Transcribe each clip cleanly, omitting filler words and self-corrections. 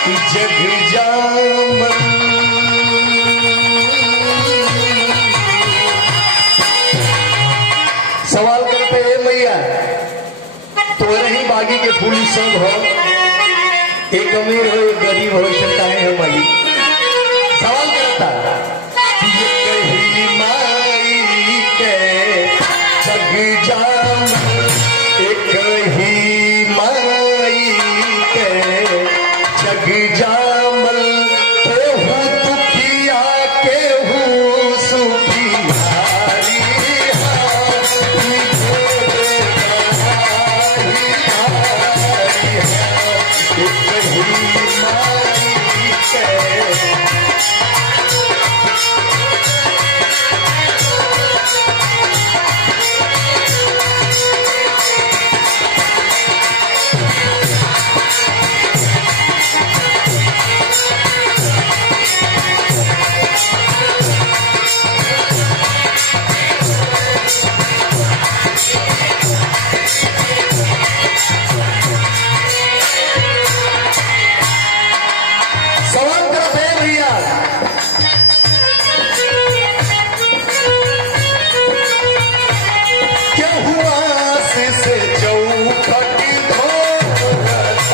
जग जामन सवाल करते हैं मैया तोरे ही बागी के फूल संग हो, एक अमीर हो एक गरीब हो, शंका है माई। सवाल करता ये कही माई के जग जामन, एक ही माई के जग जामल, केहू दुखिया केहू सुखियारी चौखट धोवत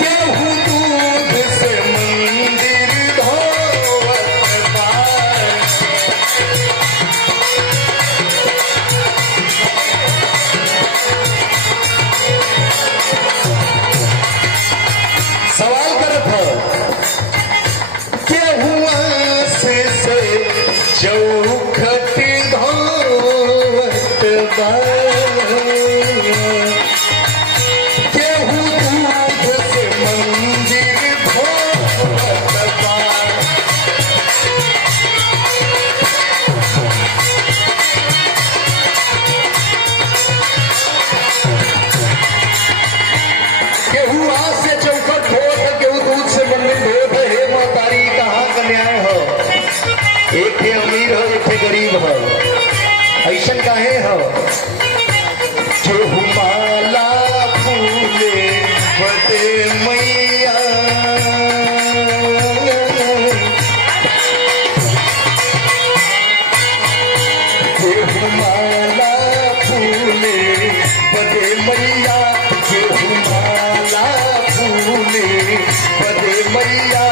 केहू दूध से मंदिर धोवत केहू आज से चौखट धोवत, केहू दूध से मंदिर धोवत। हे मातारी कहाँ का न्याय हो, एक थे अमीर हो एक थे गरीब हो, ऐसन काहे हो। केहू माला फूले बदे मैया, केहू माला फूले बदे मैया, केहू माला फूले बदे मैया।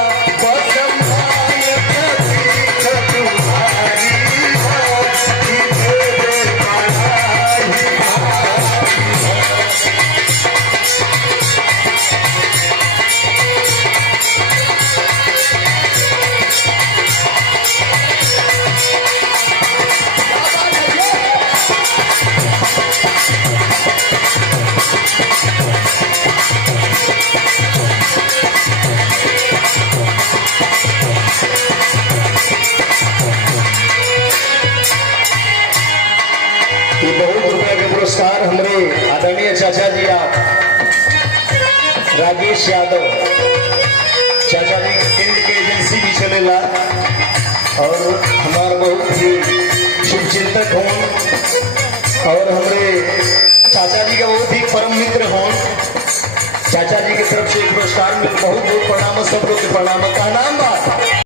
बहुत रुपया के पुरस्कार हमारे आदरणीय चाचा जी आप राजेश यादव चाचा जी केंद्र के एजेंसी भी चलेला और हमारे बहुत ही शुभचिंतक हों और हमारे चाचा जी का बहुत ही परम मित्र हों। चाचा जी की तरफ से एक पुरस्कार में बहुत बहुत प्रणाम, सब लोग के प्रणाम का नाम बा।